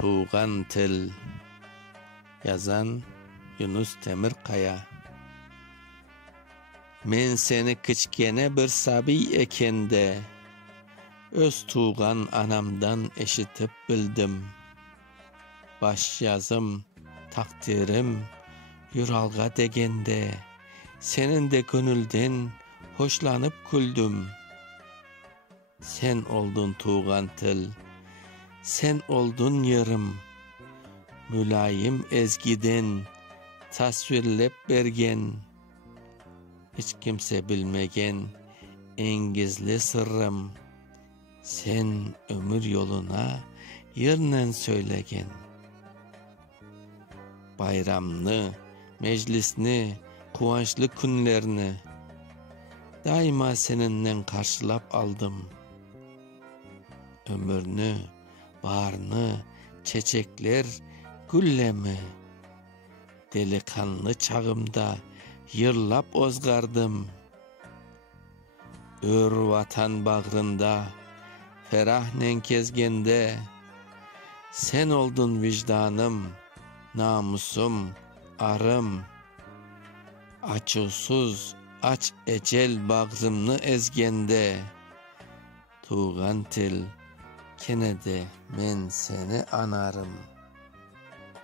Tuğan Til. Yazan Yunus Temirkaya. Men seni kichkene bir sabiy ekende, öz tuğan anamdan eşitip bildim. Baş yazım, takdirim, yuralga degende, senin de gönülden hoşlanıp güldüm. Sen oldun Tuğan Til, sen oldun yarım, mülayim ezgiden tasvirlep bergen, hiç kimse bilmegen en gizli sırrım, sen ömür yoluna yernen söylegen. Bayramını, meclisni, kuvançlı günlerini daima seninle karşılap aldım. Ömürünü, bağrını, çiçekler, güllemi, delikanlı çağımda yırlap ozgardım. Ör vatan bağrında, ferahnen kezgende, sen oldun vicdanım, namusum, arım. Açusuz, aç ecel bağrımını ezgende, Tuğan Til, kenede men seni anarım.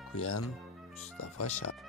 Okuyan Mustafa Şah.